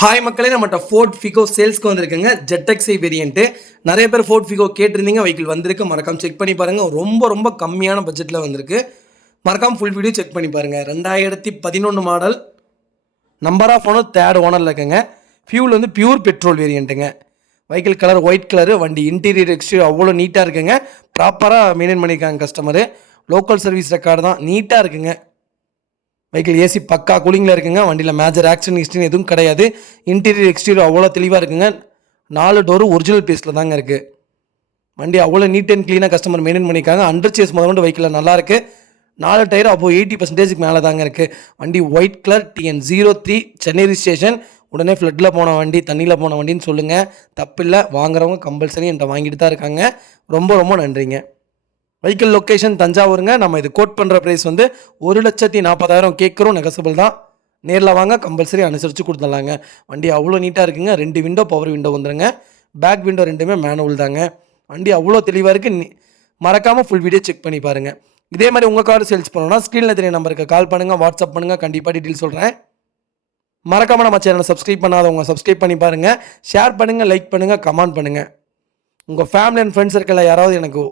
Hi மக்களே, நம்மகிட்ட fort Figo சேல்ஸ்க்கு வந்திருக்குங்க. ஜெட்எக்ஸை வேரியன்ட்டு. நிறைய பேர் ஃபோர்ட் ஃபிகோ கேட்டிருந்தீங்க. வெஹிக்கிள் வந்திருக்கு, மறக்காம செக் பண்ணி பாருங்கள். ரொம்ப ரொம்ப கம்மியான பட்ஜெட்டில் வந்திருக்கு. மறக்காம ஃபுல் வீடியோ செக் பண்ணி பாருங்கள். 2011 model, number of owner third ஓனரில் இருக்குங்க. ஃபியூல் வந்து பியூர் பெட்ரோல் வேரியண்ட்டுங்க. Vehicle colour white colour. வண்டி இன்டீரியர் எக்ஸ்டீரியர் அவ்வளோ நீட்டாக இருக்குங்க. ப்ராப்பராக மெயின்டைன் பண்ணியிருக்காங்க கஸ்டமரு. லோக்கல் சர்வீஸ் ரெக்கார்டு தான், நீட்டாக இருக்குங்க. வெஹிக்கிள் ஏசி பக்கா கூலிங்கில் இருக்குங்க. வண்டியில் மேஜர் ஆக்சிடென்ட் ஹிஸ்ட்ரின்னு எதுவும் கிடையாது. இன்டீரியர் எக்ஸ்டீரியர் அவ்வளோ தெளிவாக இருக்குங்க. 4 டோரும் ஒரிஜினல் பீஸில் தாங்க இருக்குது. வண்டி அவ்வளோ நீட் அண்ட் க்ளீனாக கஸ்டமர் மெயின்டைன் பண்ணியிருக்காங்க. அண்டர் சேஸ் முதல்ல வெஹிக்கிள் நல்லாயிருக்கு. 4 டயர் அப்போ 80% மேலே தாங்க இருக்குது. வண்டி white colour, TN03 Chennai registration. உடனே ஃப்ளட்டில் போன வண்டி, தண்ணியில் போன வண்டின்னு சொல்லுங்கள், தப்பில்லை. வாங்குறவங்க கம்பல்சரி என்கிட்ட வாங்கிட்டு தான் இருக்காங்க. ரொம்ப ரொம்ப நன்றிங்க. வெஹிக்கிள் லொக்கேஷன் தஞ்சாவூருங்க. நம்ம இது கோட் பண்ணுற ப்ரைஸ் வந்து 1,40,000 கேட்குறோம். நெகசபிள் தான். நேரில் வாங்க, கம்பல்சரி அனுசரித்து கொடுத்துடலாங்க. வண்டி அவ்வளோ நீட்டாக இருக்குங்க. 2 விண்டோ பவர் விண்டோ வந்துடுங்க. பேக் விண்டோ ரெண்டுமே மேனுவல் தாங்க. வண்டி அவ்வளோ தெளிவாக இருக்குது. மறக்காமல் ஃபுல் வீடியோ செக் பண்ணி பாருங்கள். இதே மாதிரி உங்கள் கார்டு சேல்ஸ் பண்ணணும்னா ஸ்க்ரீனில் தெரிய நம்பருக்கு கால் பண்ணுங்கள், வாட்ஸ்அப் பண்ணுங்கள். கண்டிப்பாக டீட்டெயில் சொல்கிறேன். மறக்காமல் நம்ம சேனலை சப்ஸ்கிரைப் பண்ணாதவங்க சப்ஸ்கிரைப் பண்ணி பாருங்கள். ஷேர் பண்ணுங்கள், லைக் பண்ணுங்கள், கமெண்ட் பண்ணுங்கள். உங்கள் ஃபேமிலி அண்ட் ஃப்ரெண்ட்ஸ் சர்க்கிளில் யாராவது எனக்கு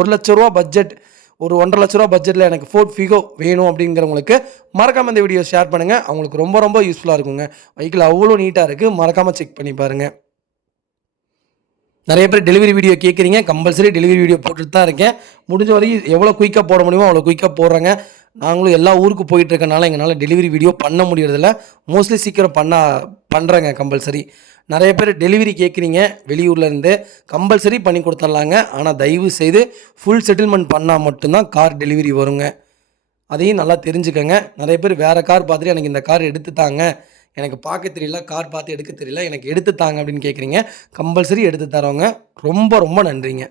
1 லட்ச ரூபா பட்ஜெட், ஒரு 1,50,000 லட்ச ரூபா பட்ஜெட்டில் எனக்கு ஃபோர்ட் ஃபிகோ வேணும் அப்படிங்கிறவங்களுக்கு மறக்காமல் இந்த வீடியோ ஷேர் பண்ணுங்கள். அவங்களுக்கு ரொம்ப ரொம்ப யூஸ்ஃபுல்லாக இருக்குங்க. வெஹிக்கிள் அவ்வளோ நீட்டாக இருக்குது. மறக்காமல் செக் பண்ணி பாருங்கள். நிறைய பேர் டெலிவரி வீடியோ கேட்குறீங்க. கம்பல்சரி டெலிவரி வீடியோ போட்டுட்டு தான் இருக்கேன். முடிஞ்ச வரைக்கும் எவ்வளோ குயிக்காக போட முடியுமோ அவ்வளோ குயிக்காக போடுறாங்க. நாங்களும் எல்லா ஊருக்கு போயிட்டுருக்கனால எங்களால் டெலிவரி வீடியோ பண்ண முடியறதில்ல. மோஸ்ட்லி சீக்கிரம் பண்ணுறேங்க கம்பல்சரி. நிறைய பேர் டெலிவரி கேட்குறீங்க வெளியூர்லேருந்து. கம்பல்சரி பண்ணி கொடுத்துட்லாங்க. ஆனால் தயவு செய்து ஃபுல் செட்டில்மெண்ட் பண்ணால் மட்டும்தான் கார் டெலிவரி வருங்க. அதையும் நல்லா தெரிஞ்சுக்கங்க. நிறைய பேர் வேறு கார் பார்த்துட்டு எனக்கு இந்த கார் எடுத்து தாங்க, எனக்கு பார்க்க தெரியல, கார் பார்த்து எடுக்க தெரியல, எனக்கு எடுத்து தாங்க அப்படின்னு கேட்குறீங்க. கம்பல்சரி எடுத்து தரோங்க. ரொம்ப ரொம்ப நன்றிங்க.